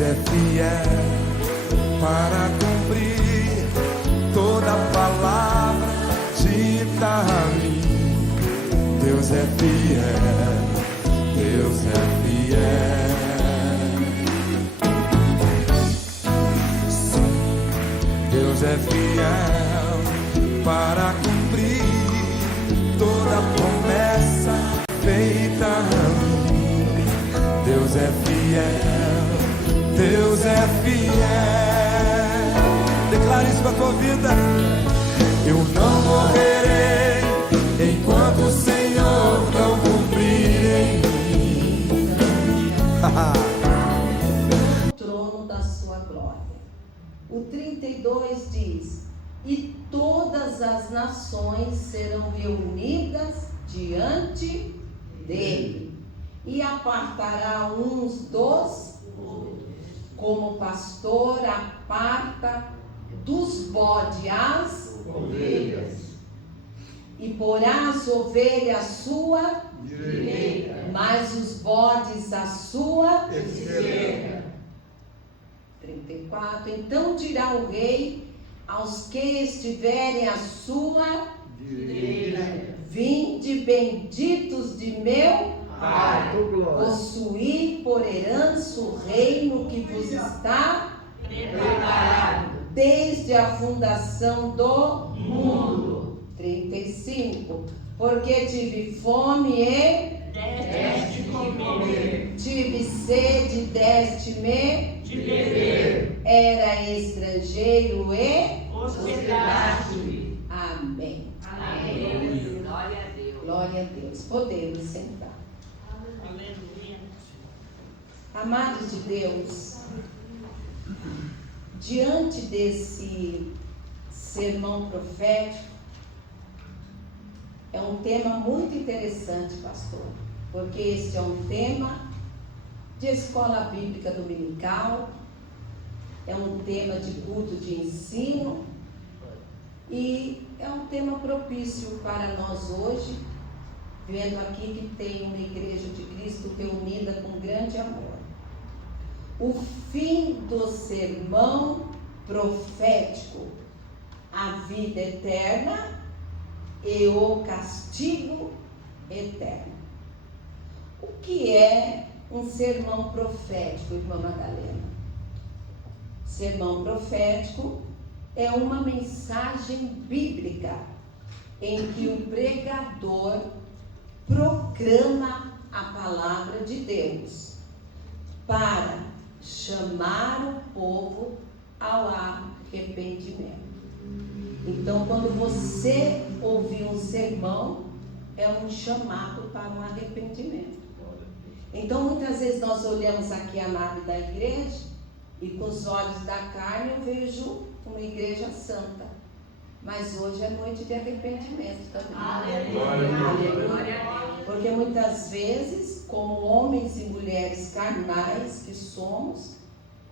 Deus é fiel para cumprir toda palavra dita a mim. Deus é fiel, Deus é fiel. Deus é fiel para cumprir toda promessa feita a mim. Deus é fiel, Deus é fiel. Declare isso com a tua vida. Eu não morrerei enquanto o Senhor não cumprir em mim. O trono da sua glória. O 32 diz: e todas as nações serão reunidas diante dele, e apartará uns dos outros, como o pastor aparta dos bodes as ovelhas, e porá as ovelhas à sua direita, mas os bodes à sua esquerda. 34. Então dirá o rei aos que estiverem à sua direita: vinde, benditos de meu Pai, possuir por herança o reino que vos está preparado desde a fundação do mundo. 35. Porque tive fome e deste-me comer, tive sede, deste-me de beber, era estrangeiro e hospedaste-me. Amém. Amém. Glória a Deus. Glória a Deus. Podemos sentar. Aleluia. Amados de Deus, diante desse sermão profético, é um tema muito interessante, pastor, porque este é um tema de escola bíblica dominical, é um tema de culto de ensino e é um tema propício para nós hoje, vendo aqui que tem uma igreja de Cristo reunida com grande amor. O fim do sermão profético, a vida eterna e o castigo eterno. O que é um sermão profético, irmã Madalena? Sermão profético é uma mensagem bíblica em que o pregador proclama a palavra de Deus para chamar o povo ao arrependimento. Então, quando você ouvir um sermão, é um chamado para um arrependimento. Então, muitas vezes nós olhamos aqui a nave da igreja e com os olhos da carne eu vejo uma igreja santa. Mas hoje é noite de arrependimento também. Aleluia. Porque muitas vezes, como homens e mulheres carnais que somos,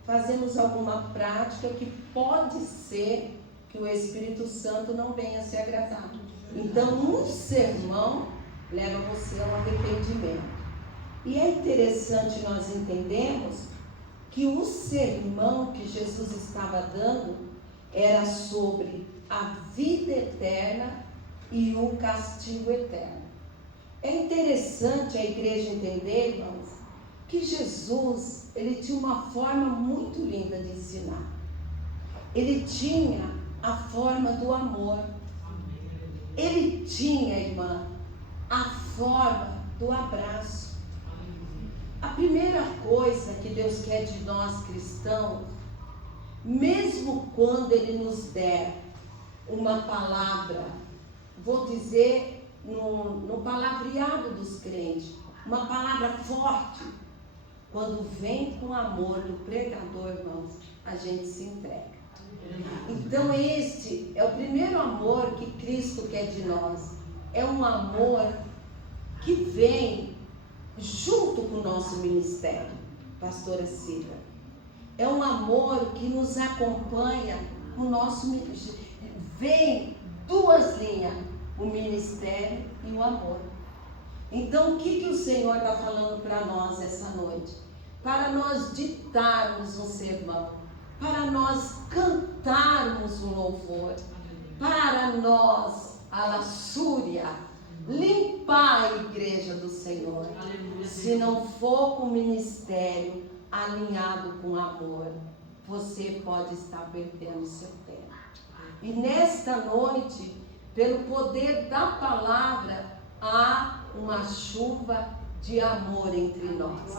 fazemos alguma prática que pode ser que o Espírito Santo não venha se agradar. Então, um sermão leva você ao arrependimento. E é interessante nós entendermos que o sermão que Jesus estava dando era sobre a vida eterna e o castigo eterno. É interessante a igreja entender, irmãos, que Jesus, ele tinha uma forma muito linda de ensinar. Ele tinha a forma do amor. Ele tinha, irmã, a forma do abraço. A primeira coisa que Deus quer de nós cristãos, mesmo quando Ele nos der uma palavra, vou dizer no palavreado dos crentes, uma palavra forte, quando vem com amor do pregador, irmãos, a gente se entrega. Então este é o primeiro amor que Cristo quer de nós. É um amor que vem junto com o nosso ministério, pastora Cida. É um amor que nos acompanha com o nosso ministério. Vem duas linhas, o ministério e o amor. Então o que o Senhor está falando para nós essa noite? para nós ditarmos um sermão, para nós cantarmos um louvor, para nós, a laçúria, limpar a igreja do Senhor. Se não for com o ministério alinhado com amor, você pode estar perdendo seu tempo. E nesta noite, pelo poder da palavra, há uma chuva de amor entre nós.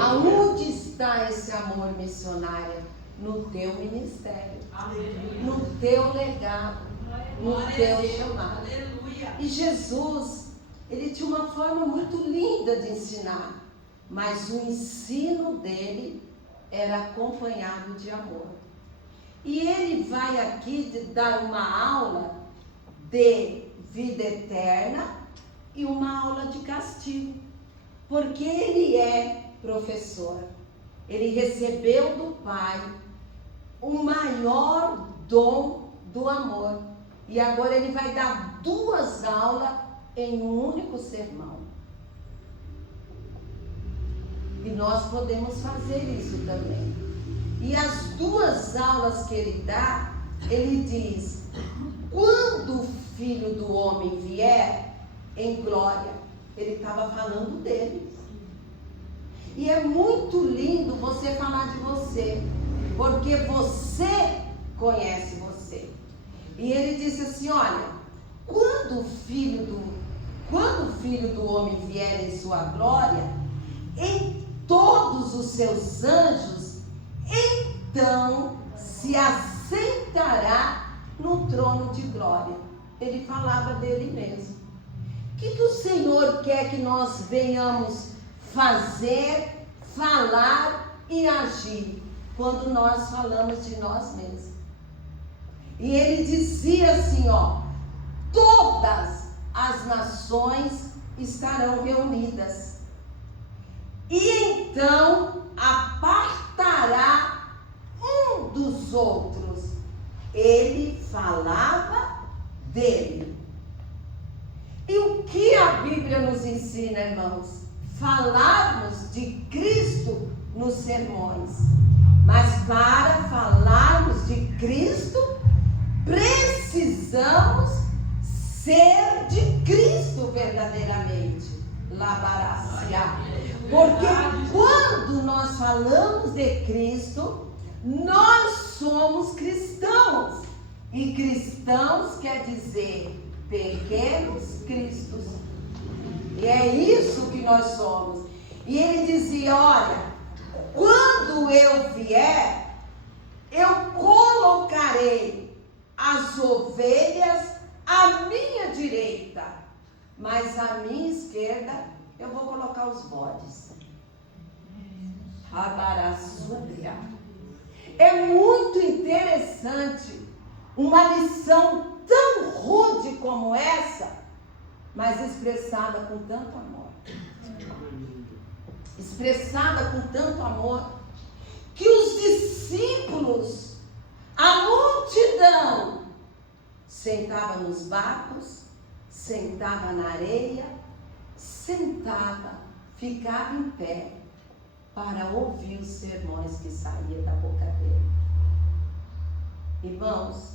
Aonde está esse amor missionário? No teu ministério, no teu legado, no teu chamado. E Jesus, ele tinha uma forma muito linda de ensinar, mas o ensino dele era acompanhado de amor. E ele vai aqui dar uma aula de vida eterna e uma aula de castigo, porque ele é professor. Ele recebeu do Pai o maior dom do amor. E agora ele vai dar 2 aulas em um único sermão. E nós podemos fazer isso também. E as 2 aulas que ele dá, ele diz: quando o Filho do Homem vier em glória, ele estava falando dele. E é muito lindo você falar de você, porque você conhece você. E ele disse assim: olha, quando o Filho do Homem vier em sua glória, em todos os seus anjos, então se assentará no trono de glória. Ele falava dele mesmo. O que o Senhor quer que nós venhamos fazer, falar e agir quando nós falamos de nós mesmos? E ele dizia assim, ó: todas as nações estarão reunidas, e então apartará um dos outros. Ele falava dele. E o que a Bíblia nos ensina, irmãos? Falarmos de Cristo nos sermões. Mas para falarmos de Cristo, precisamos ser de Cristo verdadeiramente. Labaraciá. Porque quando nós falamos de Cristo, nós somos cristãos. E cristãos quer dizer pequenos cristos. E é isso que nós somos. E ele dizia: olha, quando eu vier, eu colocarei as ovelhas à minha direita, mas à minha esquerda eu vou colocar os bodes. Rabaraçúbia. É muito interessante uma lição tão rude como essa, mas expressada com tanto amor. Expressada com tanto amor, que os discípulos, a multidão, sentava nos barcos, sentava na areia, sentava, ficava em pé para ouvir os sermões que saíam da boca dele. Irmãos,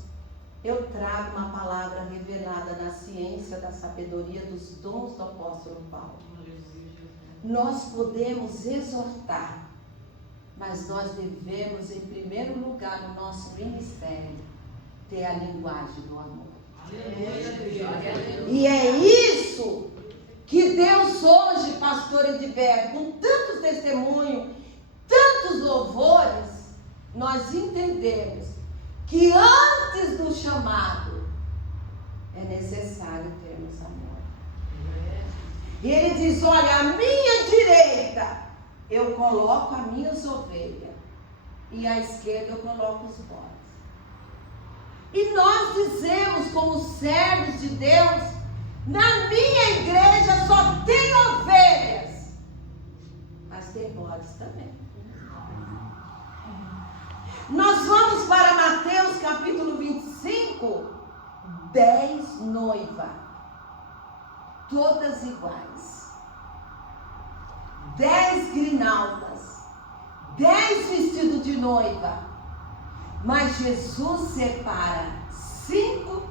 eu trago uma palavra revelada na ciência da sabedoria dos dons do apóstolo Paulo. Nós podemos exortar, mas nós devemos, em primeiro lugar, no nosso ministério, ter a linguagem do amor. E é isso que Deus hoje, pastor Edberto, com tantos testemunhos, tantos louvores, nós entendemos que antes do chamado é necessário termos amor. E ele diz: olha, à minha direita eu coloco as minhas ovelhas, e à esquerda eu coloco os bodes. E nós dizemos, como servos de Deus: na minha igreja só tem ovelhas, mas tem bodes também. Nós vamos para Mateus capítulo 25, 10 noivas, todas iguais. 10 grinaldas, 10 vestidos de noiva. Mas Jesus separa 5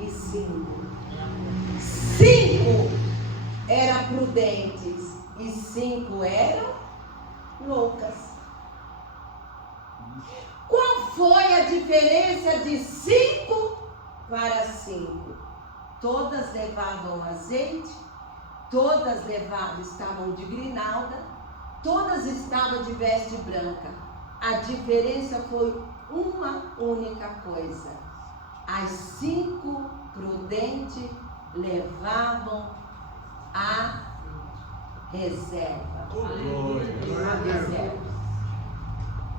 e 5. 5 eram prudentes e 5 eram loucas. Qual foi a diferença de 5 para 5? Todas levavam azeite, todas estavam de grinalda, todas estavam de veste branca. A diferença foi uma única coisa: as 5 prudentes levavam a reserva. A reserva.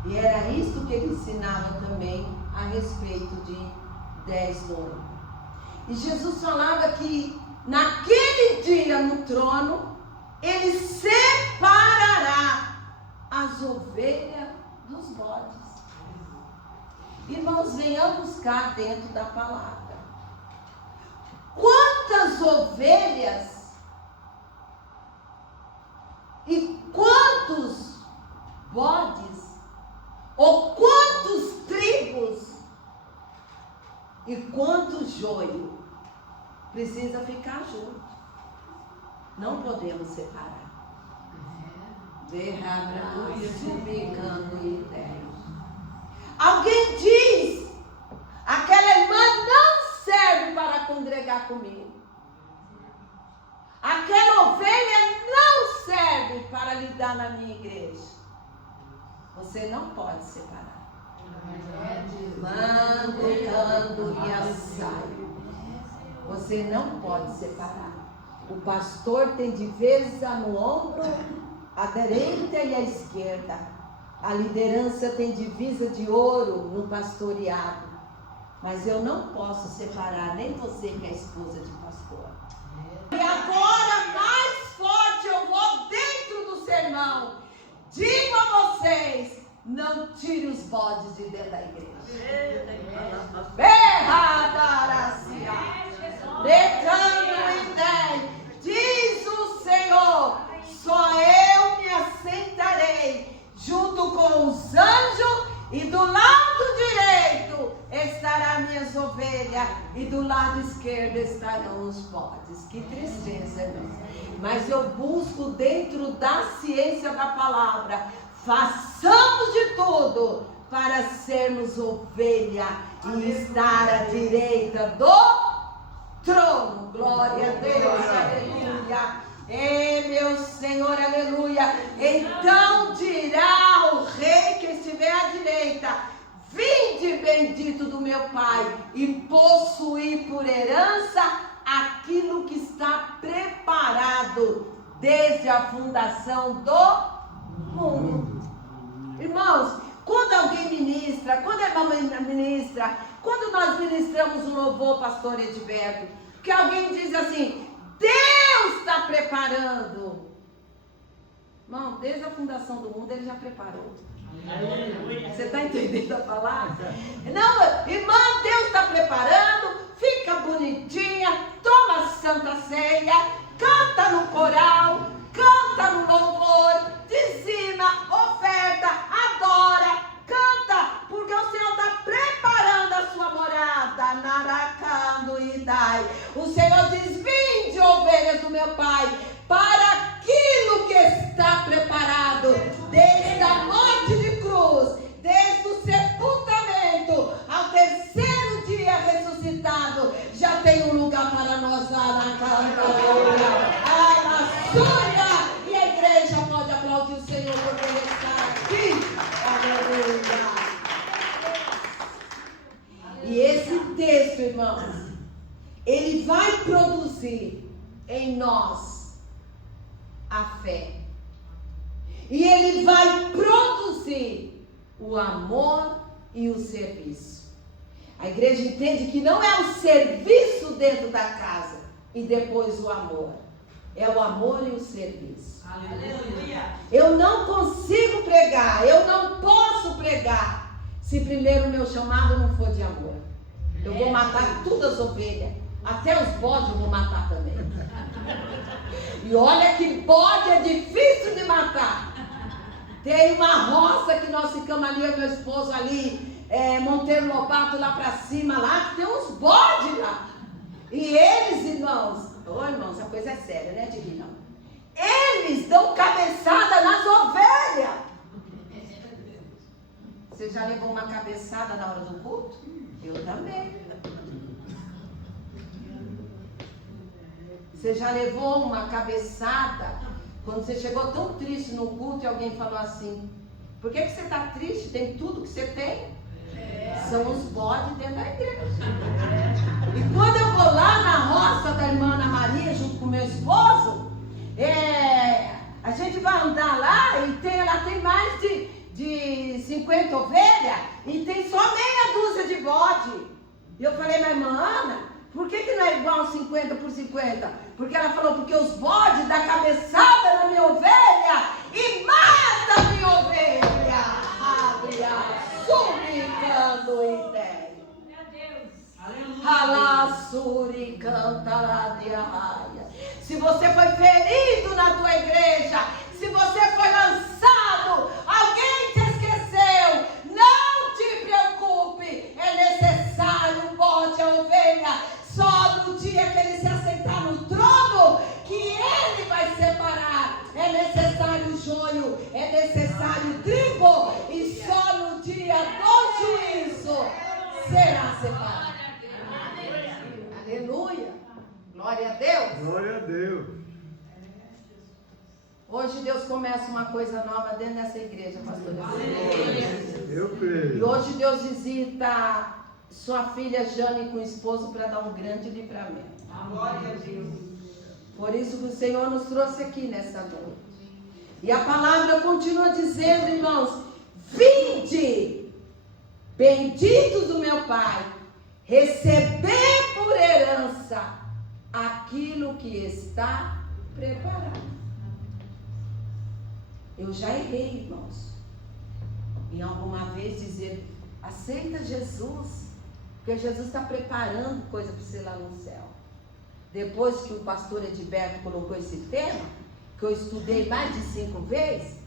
E era isso que ele ensinava também a respeito de 10 noivos. E Jesus falava que naquele dia no trono, ele separará as ovelhas dos bodes. Irmãos, venhamos cá dentro da palavra. Quantas ovelhas e quantos bodes, ou quantos trigos e quantos joio precisa ficar junto? Não podemos separar. Alguém diz: aquela irmã não serve para congregar comigo. Aquela ovelha não serve para lidar na minha igreja. Você não pode separar. Mando, cando e assaio. Você não pode separar. O pastor tem divisa no ombro, a direita e a esquerda. A liderança tem divisa de ouro no pastoreado. Mas eu não posso separar nem você que é esposa de pastor. E agora, mais forte, eu vou dentro do sermão. Digo a vocês: não tire os bodes de dentro da igreja. Diz o Senhor: só eu me assentarei junto com os anjos, e do lado direito estará minhas ovelhas, e do lado esquerdo estarão os bodes. Que tristeza, irmãos. Mas eu busco dentro da ciência da palavra. Façamos de tudo para sermos ovelha e estar à direita do trono. Glória a Deus, aleluia. Meu Senhor, aleluia. Então dirá o rei que estiver à direita: vinde, bendito do meu Pai, e possuí por herança aquilo que está preparado desde a fundação do mundo. Irmãos, quando alguém ministra, quando a irmã ministra, quando nós ministramos o louvor, pastor Edberto, que alguém diz assim: Deus está preparando. Irmão, desde a fundação do mundo ele já preparou. Você está entendendo a palavra? Não, irmã, Deus está preparando. Fica bonitinha, toma a santa ceia, canta no coral, canta no louvor, dizima, oferta, adora, canta, porque o Senhor está preparando a sua morada. Naracando e dai. O Senhor diz: vinde, ovelhas do meu Pai, para aquilo que está preparado, desde a morte de cruz, desde o sepultamento ao terceiro dia ressuscitado, já tem um lugar para nós lá na cantora. Aleluia! E a igreja pode aplaudir o Senhor por ele estar aqui. Aleluia! E esse texto, irmãos, ele vai produzir em nós a fé. E ele vai produzir o amor e o serviço. A igreja entende que não é o serviço dentro da casa e depois o amor. É o amor e o serviço. Aleluia. Eu não consigo pregar, eu não posso pregar se primeiro o meu chamado não for de amor. Eu vou matar todas as ovelhas Até os bodes eu vou matar também. E olha que bode é difícil de matar. Tem uma roça que nós ficamos ali, eu e meu esposo ali, Monteiro Lobato lá pra cima, lá, que tem uns bodes lá. E eles, irmãos, irmãos, a coisa é séria, né, Divina? Eles dão cabeçada nas ovelhas. Você já levou uma cabeçada na hora do culto? Eu também. Você já levou uma cabeçada quando você chegou tão triste no culto e alguém falou assim: por que você está triste? Tem tudo que você tem? São os bodes dentro da igreja. E quando eu vou lá na roça da irmã Ana Maria, junto com meu esposo, a gente vai andar lá e ela tem mais de 50 ovelhas e tem só meia dúzia de bode. E eu falei, mas irmã Ana, por que não é igual 50 por 50? Porque ela falou, porque os bodes dão cabeçada na minha ovelha e mata a minha ovelha. Abre a suricando em pé. Alassuri canta lá de arraia. Se você foi ferido na tua igreja, se você foi lançado, alguém te esqueceu, não te preocupe, é necessário o bode, a ovelha, só no dia que ele se assentar no trono, que ele vai separar. É necessário o joio, é necessário o trigo, e só no dia do juízo será separado. Aleluia. Glória a Deus. Glória a Deus. Hoje Deus começa uma coisa nova dentro dessa igreja, pastor. Eu creio. E hoje Deus visita sua filha Jane com o esposo para dar um grande livramento. Glória a Deus. Por isso que o Senhor nos trouxe aqui nessa noite. E a palavra continua dizendo, irmãos: vinde, benditos do meu Pai, receber por herança aquilo que está preparado. Eu já errei, irmãos, em alguma vez dizer, aceita Jesus, porque Jesus está preparando coisa para você lá no céu. Depois que o pastor Edilberto colocou esse tema, que eu estudei mais de 5 vezes,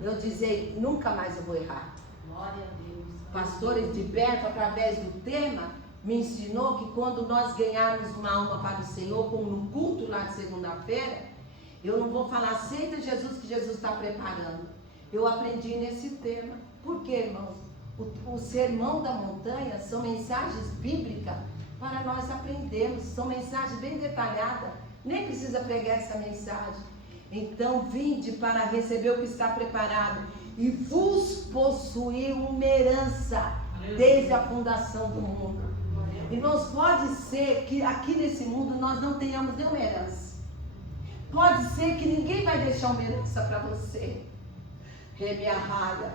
eu dizia, nunca mais eu vou errar. Glória a Deus. Pastor Edilberto, através do tema, me ensinou que quando nós ganharmos uma alma para o Senhor, como no culto lá de segunda-feira, eu não vou falar, aceita Jesus, que Jesus está preparando. Eu aprendi nesse tema. Por quê, irmãos? O sermão da montanha são mensagens bíblicas para nós aprendermos. São mensagens bem detalhadas. Nem precisa pregar essa mensagem. Então, vinde para receber o que está preparado e vos possuir uma herança desde a fundação do mundo. Irmãos, pode ser que aqui nesse mundo nós não tenhamos nenhuma herança. Pode ser que ninguém vai deixar uma herança para você. Remiarraia.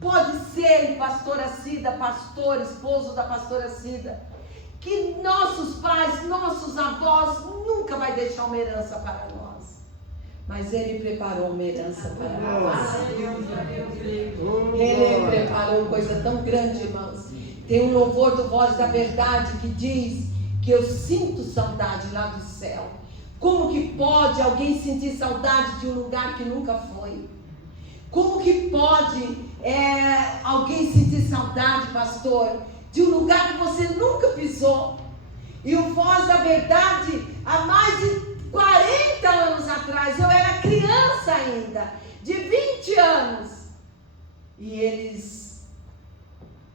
Pode ser, pastora Cida, pastor, esposo da pastora Cida, que nossos pais, nossos avós nunca vai deixar uma herança para nós. Mas Ele preparou uma herança para nós. Ele preparou coisa tão grande, irmãos. Tem um louvor do Voz da Verdade que diz que eu sinto saudade lá do céu. Como que pode alguém sentir saudade de um lugar que nunca foi? Como que pode alguém sentir saudade, pastor, de um lugar que você nunca pisou? E o Voz da Verdade, há mais de 40 anos atrás, eu era criança ainda, de 20 anos, e eles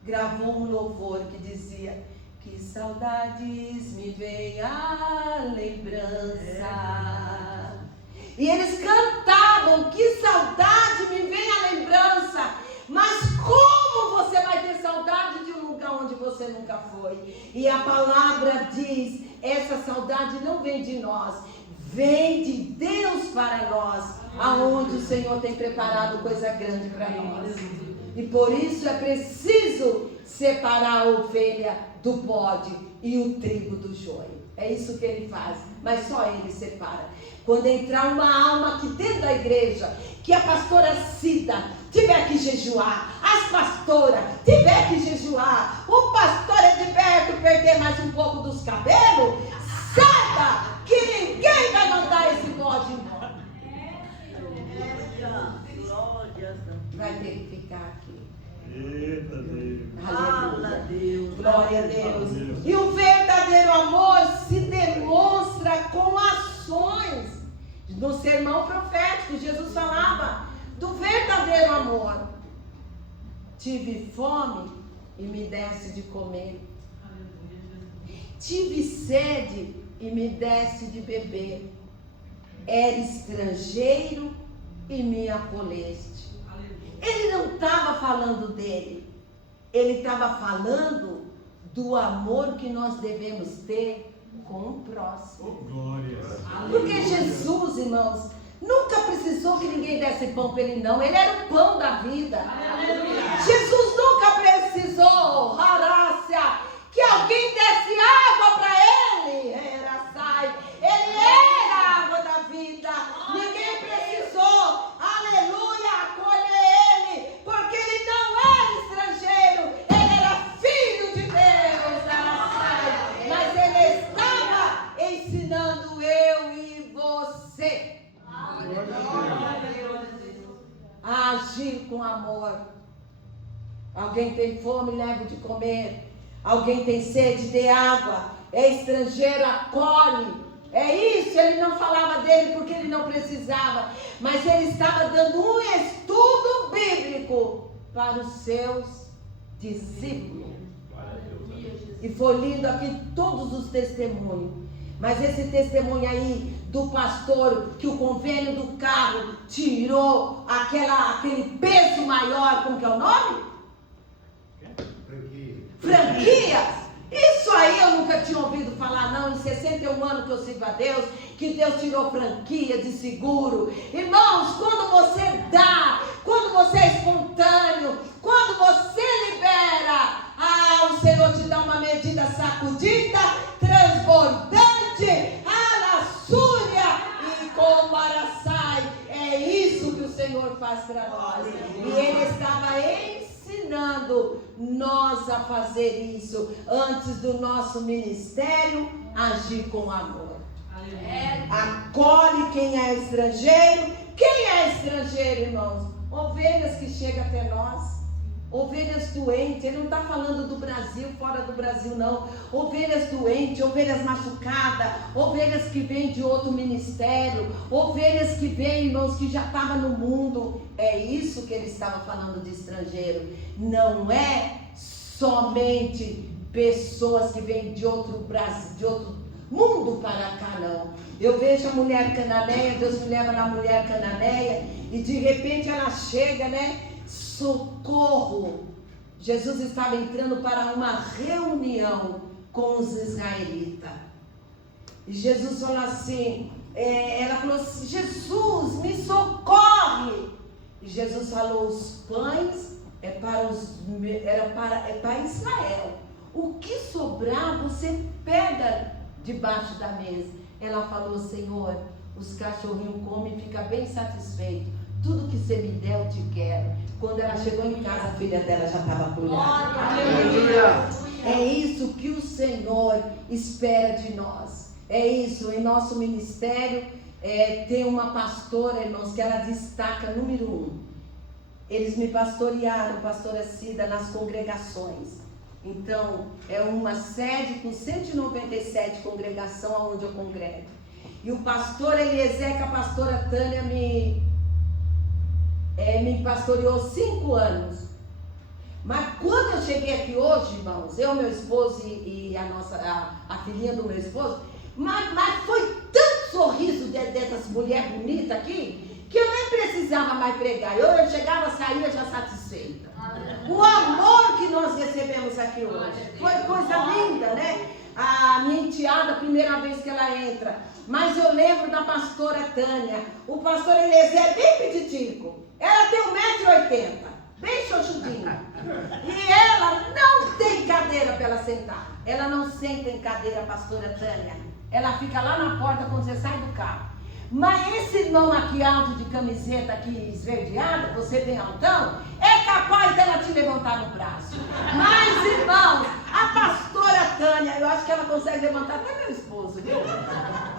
gravou um louvor que dizia: que saudades me vem a lembrança. E eles cantavam: que saudade me vem a lembrança. Mas como você vai ter saudade de um lugar onde você nunca foi? E a palavra diz: essa saudade não vem de nós, vem de Deus para nós, aonde o Senhor tem preparado coisa grande para nós. E por isso é preciso separar a ovelha do bode e o trigo do joio. É isso que Ele faz, mas só Ele separa. Quando entrar uma alma aqui dentro da igreja, que a pastora Cida tiver que jejuar, as pastoras tiver que jejuar, o pastor Edilberto perder mais um pouco dos cabelos, Saiba que ninguém vai mandar esse bode embora. Vai ter que ficar aqui. Eita Deus. Aleluia. Glória a Deus. E o verdadeiro amor se demonstra com ações. No sermão profético, Jesus falava do verdadeiro amor. Tive fome e me deste de comer. Tive sede e me deste de beber. Era estrangeiro e me acolheste. Ele não estava falando dele. Ele estava falando do amor que nós devemos ter com o próximo. Glória. Porque Jesus, irmãos, nunca precisou que ninguém desse pão para ele, não. Ele era o pão da vida. Jesus nunca precisou, harácia, que alguém desse água para ele. Ele era a água da vida. Ninguém precisou, aleluia, acolher ele, porque ele não era estrangeiro. Ele era filho de Deus, harácia. Mas ele estava ensinando eu e você a agir com amor. Alguém tem fome, leve de comer. Alguém tem sede, dê água. É estrangeiro, acolhe. É isso, ele não falava dele porque ele não precisava, mas ele estava dando um estudo bíblico para os seus discípulos. E foi lindo aqui todos os testemunhos. Mas esse testemunho aí do pastor, que o convênio do carro tirou aquele peso maior, como que é o nome? Franquias. Isso aí eu nunca tinha ouvido falar, não. Em 61 anos que eu sirvo a Deus, que Deus tirou franquia de seguro. Irmãos, quando você dá, quando você é espontâneo, quando você libera, o Senhor te dá uma medida sacudida, transbordante, alassúria e combaraçai. É isso que o Senhor faz para nós. E Ele estava ensinando nós a fazer isso antes do nosso ministério agir com amor. Acolhe quem é estrangeiro. Quem é estrangeiro, irmãos? Ovelhas que chegam até nós, ovelhas doentes. Ele não está falando do Brasil, fora do Brasil não. Ovelhas doentes, ovelhas machucadas, ovelhas que vêm de outro ministério, ovelhas que vêm, irmãos, que já estavam no mundo. É isso que ele estava falando de estrangeiro. Não é somente pessoas que vêm de outro Brasil, de outro mundo para cá, não. Eu vejo a mulher cananeia, Deus me leva na mulher cananeia, e de repente ela chega, né? Socorro! Jesus estava entrando para uma reunião com os israelitas. E Jesus falou assim, ela falou assim, Jesus, me socorre! E Jesus falou, os pães é para Israel. O que sobrar, você pega debaixo da mesa. Ela falou, Senhor, os cachorrinhos comem e ficam bem satisfeitos. Tudo que você me der, eu te quero. Quando ela chegou em casa, a filha dela já estava curada. É isso que o Senhor espera de nós. É isso, em nosso ministério, tem uma pastora, irmãos, que ela destaca número 1. Eles me pastorearam, pastora Cida, nas congregações. Então, é uma sede com 197 congregações onde eu congrego. E o pastor Eliezer, que a pastora Tânia me pastoreou 5 anos. Mas quando eu cheguei aqui hoje, irmãos, eu, meu esposo e a filhinha do meu esposo, mas foi tanto sorriso dessas mulheres bonitas aqui, que eu nem precisava mais pregar. Eu chegava, saía já satisfeita. O amor que nós recebemos aqui hoje foi coisa linda, né? A minha enteada, a primeira vez que ela entra. Mas eu lembro da pastora Tânia. O pastor Eliezer é bem petitico. Ela tem 1,80 m, bem xoxudinha. E ela não tem cadeira para ela sentar. Ela não senta em cadeira, pastora Tânia. Ela fica lá na porta quando você sai do carro. Mas esse irmão aqui alto de camiseta aqui esverdeada, você bem altão, é capaz dela te levantar no braço. Mas, irmãos, a pastora Tânia, eu acho que ela consegue levantar até meu esposo, viu?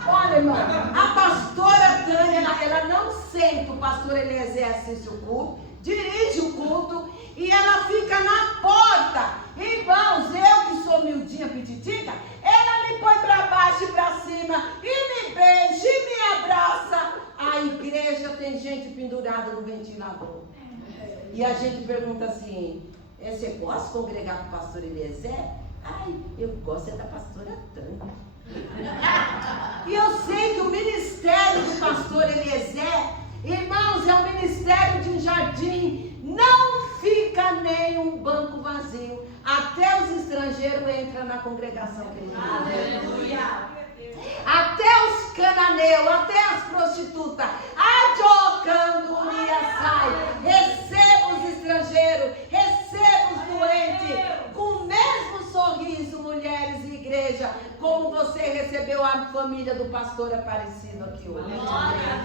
Olha, irmão, a pastora Tânia, ela não senta, o pastor Eliezer assiste o culto, dirige o culto e ela fica na porta. Irmãos, eu que sou miudinha, pititica, ela me põe para baixo e para cima e me beija e me abraça. A igreja tem gente pendurada no ventilador. E a gente pergunta assim, você gosta de congregar com o pastor Eliezer? Ai, eu gosto é da pastora Tânia. E eu sei que o ministério do pastor Eliezer, irmãos, é um ministério de um jardim. Não fica nem um banco vazio. Até os estrangeiros entram na congregação. Aleluia. Até os cananeus, até as prostitutas. Adiocanduria sai. Receba os estrangeiros, receba os doentes. Com o mesmo sorriso, mulheres e igreja, como você recebeu a família do pastor Aparecido aqui hoje.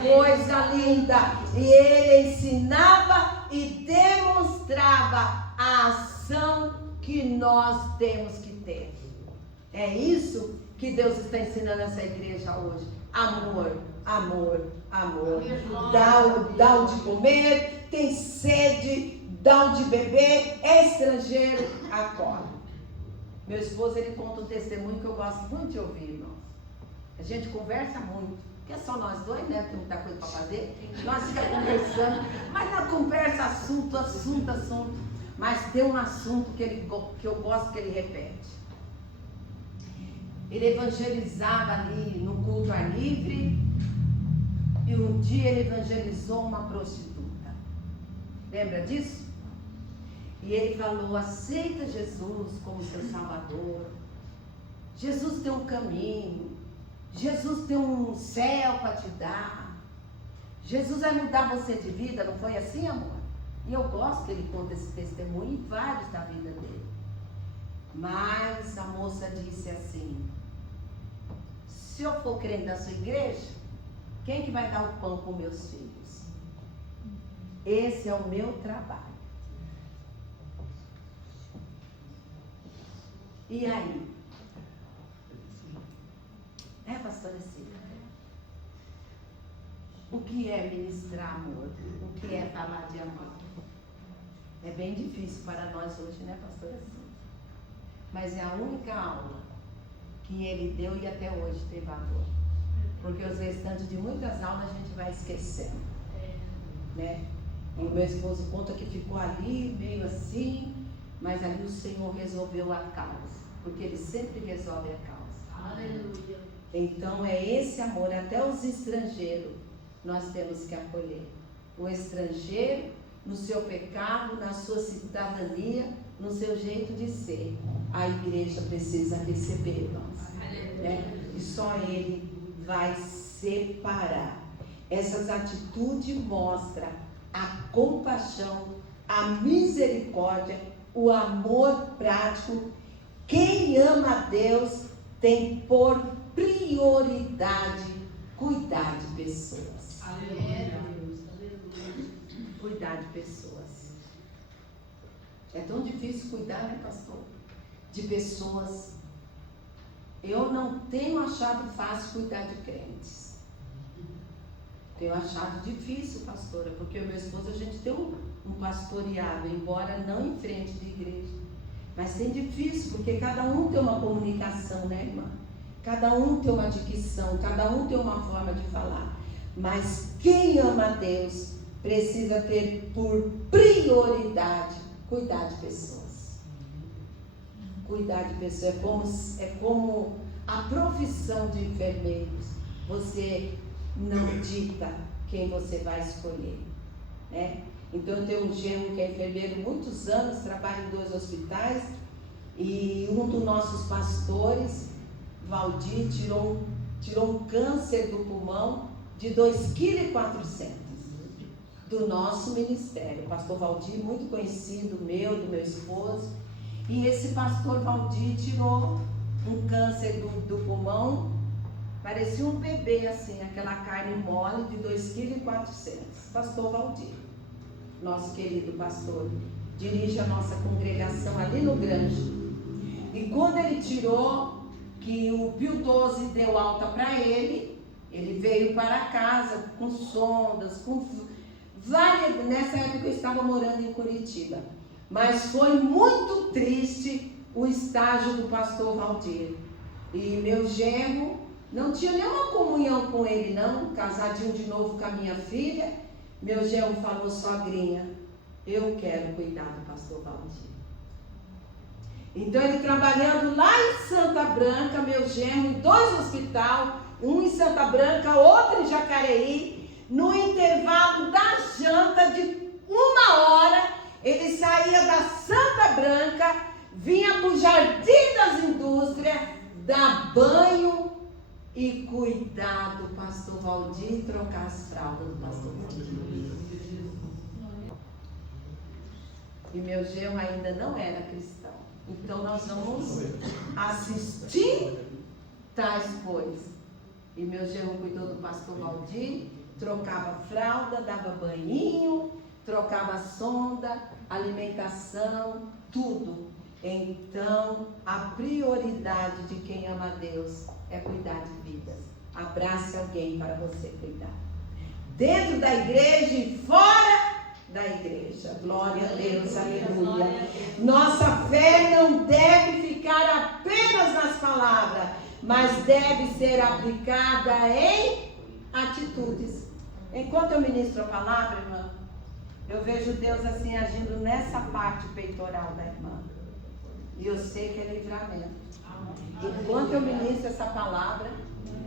Coisa linda. E ele ensinava e demonstrava a ação que nós temos que ter. É isso que Deus está ensinando essa igreja hoje. Amor, amor, amor. Dá o de comer, tem sede, dá o de beber, é estrangeiro, acolhe. Meu esposo, ele conta um testemunho que eu gosto muito de ouvir, irmão. A gente conversa muito, porque é só nós dois, né? Tem muita coisa para fazer. Nós ficamos conversando, mas na conversa, assunto. Mas tem um assunto que eu gosto que ele repete. Ele evangelizava ali no culto ar livre e um dia ele evangelizou uma prostituta. Lembra disso? E ele falou, aceita Jesus como seu Salvador. Jesus tem um caminho. Jesus tem um céu para te dar. Jesus vai mudar você de vida, não foi assim, amor? E eu gosto que ele conta esse testemunho em vários da vida dele. Mas a moça disse assim, se eu for crente da sua igreja, quem que vai dar o pão para os meus filhos? Esse é o meu trabalho. E aí? É, pastora Cida? O que é ministrar amor? O que é falar de amor? É bem difícil para nós hoje, né, pastora Cida? Mas é a única aula que ele deu e até hoje tem valor. Porque os restantes de muitas aulas a gente vai esquecendo. Né? E o meu esposo conta que ficou ali, meio assim, mas ali o Senhor resolveu a causa. Porque ele sempre resolve a causa. Aleluia. Então é esse amor, até os estrangeiros nós temos que acolher. O estrangeiro no seu pecado, na sua cidadania, no seu jeito de ser. A igreja precisa receber, irmãos. Né? E só ele vai separar. Essas atitudes mostram a compaixão, a misericórdia, o amor prático. Quem ama a Deus tem por prioridade cuidar de pessoas. Aleluia. Cuidar de pessoas. É tão difícil cuidar, né, pastor? De pessoas. Eu não tenho achado fácil cuidar de crentes. Tenho achado difícil, pastora, porque o meu esposo, a gente tem um pastoreado, embora não em frente de igreja. Mas tem difícil, porque cada um tem uma comunicação, né, irmã? Cada um tem uma dicção, cada um tem uma forma de falar. Mas quem ama a Deus precisa ter por prioridade cuidar de pessoas. Cuidar de pessoas é como a profissão de enfermeiros. Você não dita quem você vai escolher, né? Então eu tenho um genro que é enfermeiro há muitos anos, trabalha em 2 hospitais, e um dos nossos pastores, Valdir, tirou um câncer do pulmão de 2,4 kg do nosso ministério. O pastor Valdir, muito conhecido do meu esposo, e esse pastor Valdir tirou um câncer do pulmão, parecia um bebê assim, aquela carne mole de 2,4 kg. Pastor Valdir, nosso querido pastor, dirige a nossa congregação ali no Grande. E quando ele tirou, que o Pio XII deu alta para ele, ele veio para casa com sondas, com várias. Nessa época eu estava morando em Curitiba. Mas foi muito triste o estágio do pastor Valdir. E meu genro não tinha nenhuma comunhão com ele, não, casadinho de novo com a minha filha. Meu genro falou: sogrinha, eu quero cuidar do pastor Valdir. Então ele trabalhando lá em Santa Branca, meu genro, em 2 hospitais, um em Santa Branca, outro em Jacareí. No intervalo da janta de 1 hora, ele saía da Santa Branca, vinha para o Jardim das Indústrias, dar banho e cuidar do pastor Valdir e trocar as fraldas do pastor Valdir. E meu genro ainda não era cristão. Então nós vamos assistir tais coisas. E meu genro cuidou do pastor Valdir, trocava fralda, dava banhinho, trocava sonda, alimentação, tudo. Então, a prioridade de quem ama a Deus é cuidar de vidas. Abrace alguém para você cuidar. Dentro da igreja e fora da igreja. Glória a Deus, aleluia. Nossa fé não deve ficar apenas nas palavras, mas deve ser aplicada em atitudes. Enquanto eu ministro a palavra, irmã, eu vejo Deus assim agindo nessa parte peitoral da irmã. E eu sei que é livramento. Enquanto eu ministro essa palavra,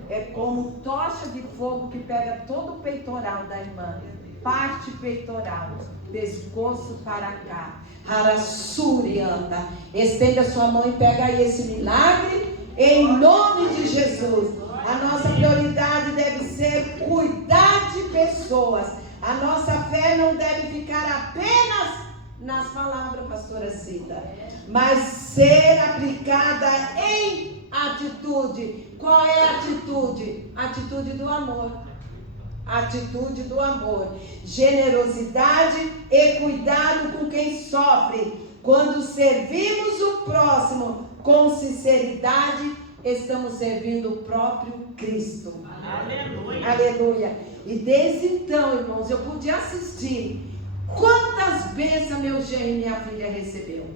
é como tocha de fogo que pega todo o peitoral da irmã. Parte peitoral, pescoço para cá. Harassurianda. Estenda sua mão e pega aí esse milagre em nome de Jesus. A nossa prioridade deve ser cuidar de pessoas. A nossa fé não deve ficar apenas nas palavras, pastora Cida, mas ser aplicada em atitude. Qual é a atitude? Atitude do amor. Atitude do amor, generosidade e cuidado com quem sofre. Quando servimos o próximo com sinceridade, estamos servindo o próprio Cristo. Aleluia. Aleluia. E desde então, irmãos, eu pude assistir quantas bênçãos meu genro e minha filha recebeu.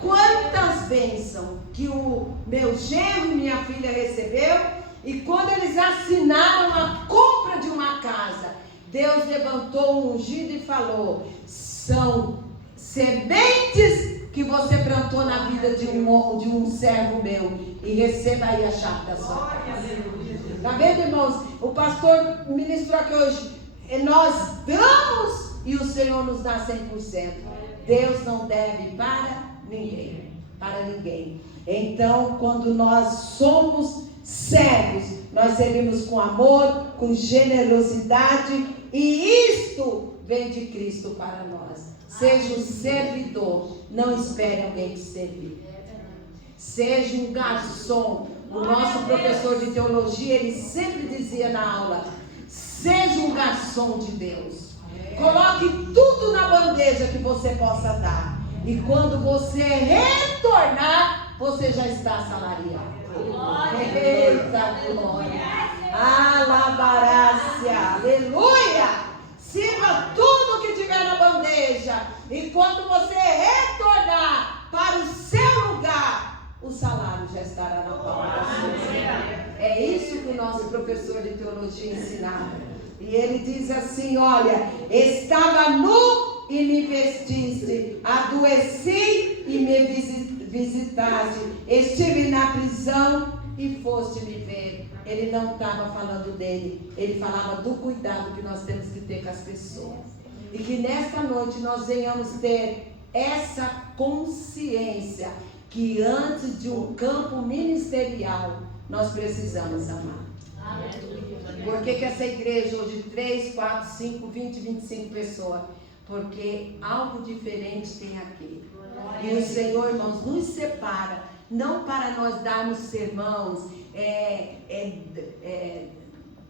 Quantas bênçãos que o meu genro e minha filha recebeu. E quando eles assinaram a compra de uma casa, Deus levantou um ungido e falou: são sementes que você plantou na vida de um servo meu, e receba aí a chave da sua casa. Está vendo, irmãos? O pastor ministrou aqui hoje. Nós damos e o Senhor nos dá 100%. Deus não deve para ninguém. Para ninguém. Então, quando nós somos servos, nós servimos com amor, com generosidade, e isto vem de Cristo para nós. Seja um servidor, não espere alguém te servir. Seja um garçom. O nosso professor de teologia, ele sempre dizia na aula: seja um garçom de Deus. Coloque tudo na bandeja que você possa dar. E quando você retornar, você já está assalariado. Eita glória. Alabarácia. Aleluia. Sirva tudo que tiver na bandeja. E quando você retornar para o seu lugar, o salário já estará na palma da sua mão. É isso que o nosso professor de teologia ensinava. E ele diz assim: olha, estava nu e me vestiste, adoeci e me visitaste, estive na prisão e foste me ver. Ele não estava falando dele, ele falava do cuidado que nós temos que ter com as pessoas. E que nesta noite nós venhamos ter essa consciência que antes de um campo ministerial nós precisamos amar. Por que essa igreja hoje 3, 4, 5, 20, 25 pessoas? Porque algo diferente tem aqui. E o Senhor, irmãos, nos separa, não para nós darmos sermãos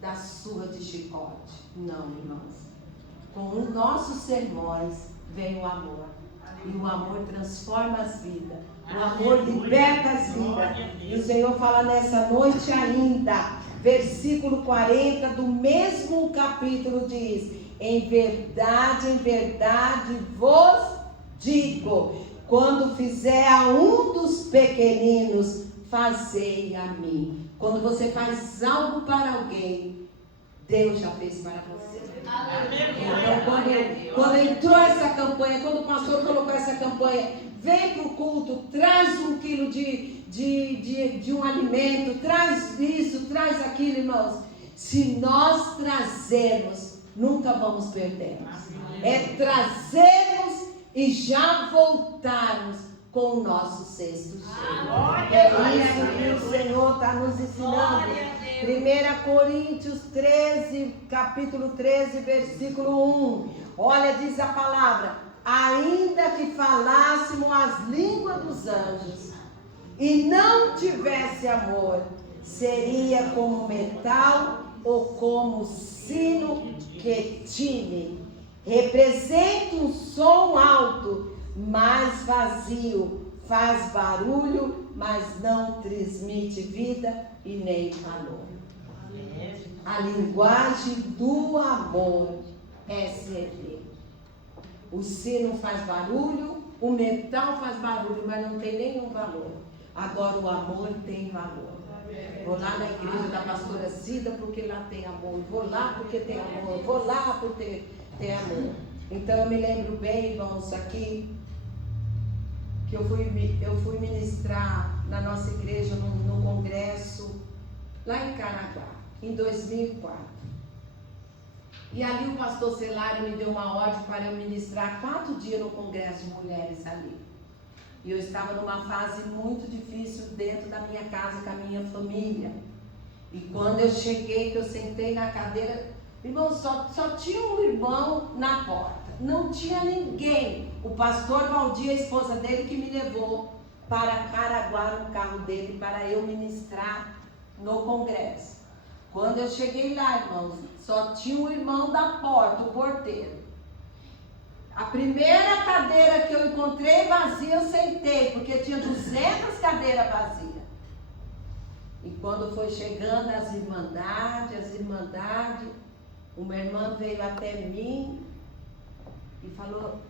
da surra de chicote. Não, irmãos. Com os nossos sermões vem o amor. E o amor transforma as vidas. O amor liberta as vidas. E o Senhor fala nessa noite ainda, versículo 40 do mesmo capítulo diz: em verdade vos digo, quando fizer a um dos pequeninos, fazei a mim. Quando você faz algo para alguém, Deus já fez para você. Então, quando entrou essa campanha, quando o pastor colocou essa campanha, vem para o culto, traz 1 quilo de um alimento, traz isso, traz aquilo, irmãos. Se nós trazermos, nunca vamos perder. É trazermos e já voltarmos com o nosso cesto cheio. É isso que o Senhor está nos ensinando. 1 Coríntios 13, capítulo 13, versículo 1. Olha, diz a palavra: ainda que falássemos as línguas dos anjos e não tivesse amor, seria como metal ou como sino que tine. Representa um som alto, mas vazio, faz barulho, mas não transmite vida e nem valor. A linguagem do amor é servir. O sino faz barulho, o metal faz barulho, mas não tem nenhum valor. Agora o amor tem valor. Vou lá na igreja da pastora Cida porque lá tem amor. Vou lá porque tem amor. Vou lá porque tem amor. Então eu me lembro bem, irmãos, aqui que eu fui ministrar na nossa igreja no congresso lá em Caraguá, em 2004. E ali o pastor Celário me deu uma ordem para eu ministrar 4 dias no congresso de mulheres ali. E eu estava numa fase muito difícil dentro da minha casa com a minha família. E quando eu cheguei, que eu sentei na cadeira, irmão, só tinha um irmão na porta. Não tinha ninguém. O pastor Valdir, a esposa dele, que me levou para Caraguá no carro dele para eu ministrar no congresso. Quando eu cheguei lá, irmãos, só tinha um irmão da porta, o porteiro. A primeira cadeira que eu encontrei vazia, eu sentei, porque tinha 200 cadeiras vazias. E quando foi chegando as irmandades, uma irmã veio até mim e falou: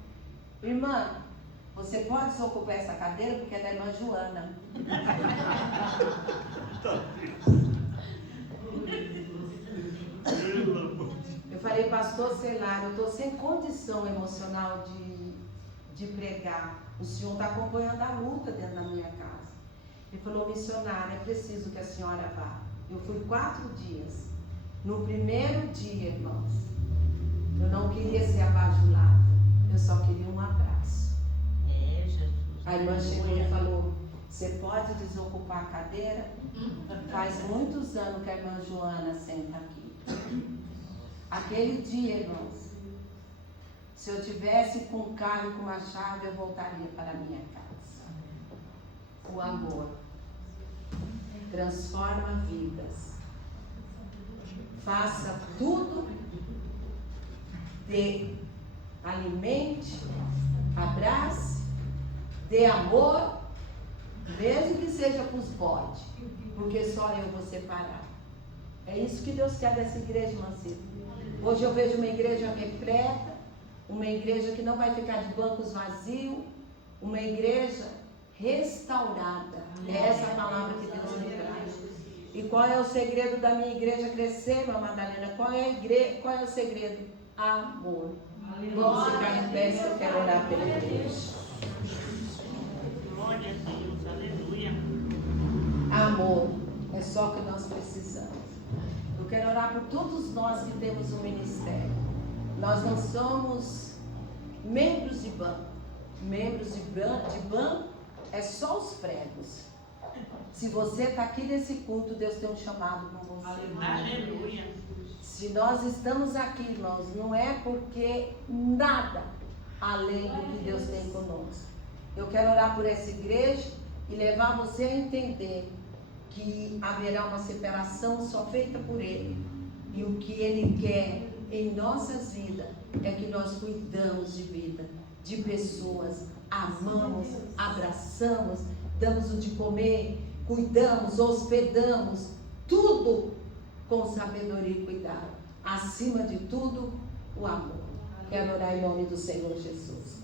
irmã, você pode desocupar essa cadeira porque é da irmã Joana. Eu falei: pastor Celário, eu estou sem condição emocional de pregar. O senhor está acompanhando a luta dentro da minha casa. Ele falou: missionária, é preciso que a senhora vá. Eu fui 4 dias. No primeiro dia, irmãos, eu não queria ser abajulada. Eu só queria um abraço. A irmã chegou e falou: você pode desocupar a cadeira? Faz muitos anos que a irmã Joana senta aqui. Aquele dia, irmãos, se eu tivesse com um carro e com uma chave, eu voltaria para a minha casa. O amor transforma vidas. Faça tudo, alimente, abrace, dê amor, mesmo que seja para os bodes, porque só eu vou separar. É isso que Deus quer dessa igreja, Mancebo. Hoje eu vejo uma igreja repleta, uma igreja que não vai ficar de bancos vazios, uma igreja restaurada. É essa a palavra que Deus me traz. E qual é o segredo da minha igreja crescer, irmã Madalena? Qual é o segredo? Amor. Vamos ficar em pé, se eu quero orar pela igreja. Glória a Deus, aleluia. Amor é só o que nós precisamos. Eu quero orar por todos nós que temos um ministério. Nós não somos membros de banco. Membros de banco é só os pregos. Se você está aqui nesse culto, Deus tem um chamado com você. Aleluia. Se nós estamos aqui, irmãos, não é porque nada além do que Deus tem conosco. Eu quero orar por essa igreja e levar você a entender que haverá uma separação só feita por Ele. E o que Ele quer em nossas vidas é que nós cuidamos de vida, de pessoas. Amamos, abraçamos, damos o de comer, cuidamos, hospedamos, tudo com sabedoria e cuidado. Acima de tudo, o amor. Quero orar em nome do Senhor Jesus.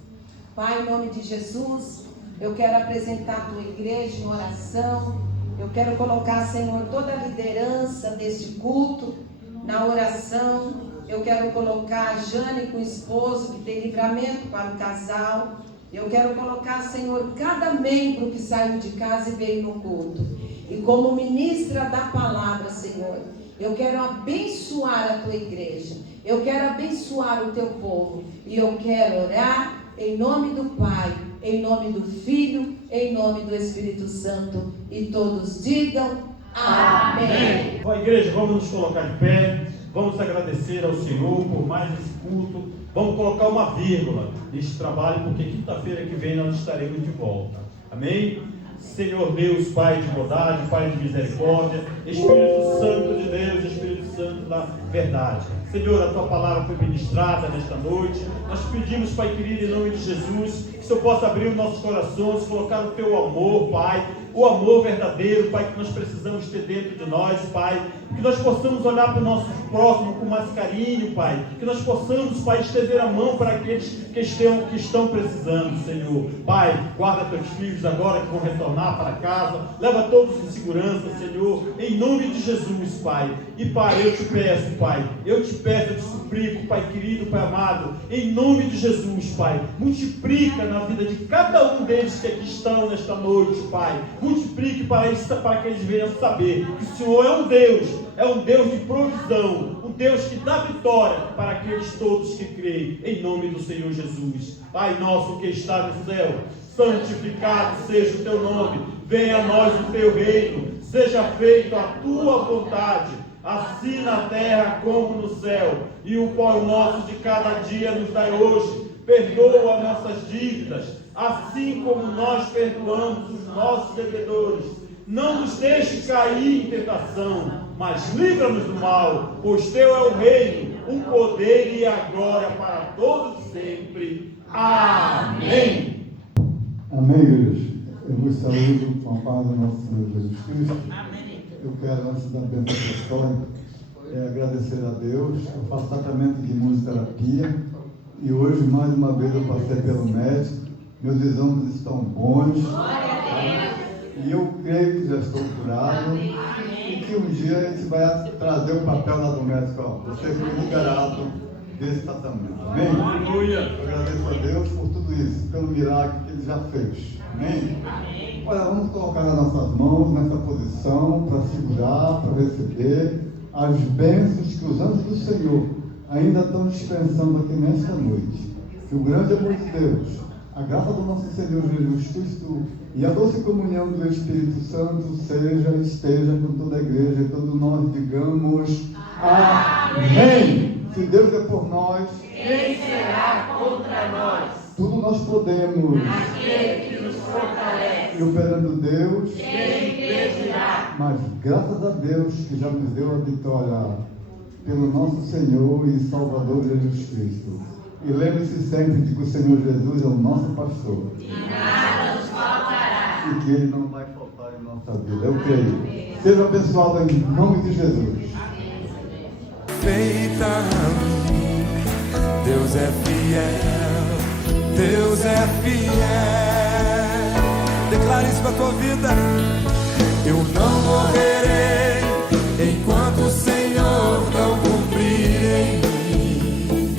Pai, em nome de Jesus, eu quero apresentar a tua igreja em oração. Eu quero colocar, Senhor, toda a liderança deste culto na oração. Eu quero colocar a Jane com o esposo, que tem livramento para o casal. Eu quero colocar, Senhor, cada membro que saiu de casa e veio no culto. E como ministra da palavra, Senhor, eu quero abençoar a tua igreja. Eu quero abençoar o teu povo. E eu quero orar em nome do Pai, em nome do Filho, em nome do Espírito Santo. E todos digam amém. Bom, igreja, vamos nos colocar de pé. Vamos agradecer ao Senhor por mais esse culto. Vamos colocar uma vírgula neste trabalho, porque quinta-feira que vem nós estaremos de volta. Amém? Senhor Deus, Pai de bondade, Pai de misericórdia, Espírito Santo de Deus, Espírito Santo da verdade. Senhor, a Tua palavra foi ministrada nesta noite. Nós pedimos, Pai querido, em nome de Jesus, que o Senhor possa abrir os nossos corações, colocar o Teu amor, Pai, o amor verdadeiro, Pai, que nós precisamos ter dentro de nós, Pai, que nós possamos olhar para o nosso próximo com mais carinho, Pai, que nós possamos, Pai, estender a mão para aqueles que estão precisando, Senhor. Pai, guarda Teus filhos agora que vão retornar para casa, leva todos em segurança, Senhor, em nome de Jesus, Pai. E Pai, eu te peço, Pai, eu te suplico, Pai querido, Pai amado, em nome de Jesus, Pai, multiplica na vida de cada um deles que aqui estão nesta noite, Pai. Multiplique para que eles venham saber que o Senhor é um Deus de provisão, um Deus que dá vitória para aqueles todos que creem, em nome do Senhor Jesus. Pai nosso que está no céu, santificado seja o teu nome, venha a nós o teu reino, seja feita a tua vontade, assim na terra como no céu. E o pão nosso de cada dia nos dai hoje, perdoa nossas dívidas, assim como nós perdoamos os nossos devedores. Não nos deixe cair em tentação, mas livra-nos do mal, pois teu é o reino, o poder e a glória para todos sempre. Amém. Amém, igreja. Eu vos saúdo com a paz do nosso Senhor Jesus Cristo. Amém. Eu quero, antes da bênção apostólica, agradecer a Deus. Eu faço tratamento de imunoterapia e hoje, mais uma vez, eu passei pelo médico. Meus exames estão bons. E eu creio que já estou curado. E que um dia a gente vai trazer o papel lá do médico. Ó, você foi liberado desse tratamento. Amém? Aleluia. Eu agradeço a Deus por tudo isso, pelo milagre que Ele já fez. Amém? Olha, vamos colocar nas nossas mãos, nessa posição, para segurar, para receber as bênçãos que os anjos do Senhor ainda estão dispensando aqui nesta noite. Que o grande amor de Deus, a graça do nosso Senhor Jesus Cristo e a doce comunhão do Espírito Santo esteja com toda a igreja e todos nós digamos amém. Se Deus é por nós, Quem será contra nós? tudo nós podemos. Aquele que nos fortalece. E operando Deus, Quem impedirá? mas graças a Deus que já nos deu a vitória pelo nosso Senhor e Salvador Jesus Cristo. E lembre-se sempre de que o Senhor Jesus é o nosso pastor. E nada nos faltará. E que Ele não vai faltar em nossa vida. Eu creio. Seja abençoado em nome de Jesus. Feita a mim, Deus é fiel, Deus é fiel. Declare isso para a tua vida. Eu não morrerei enquanto o Senhor não cumprir em mim.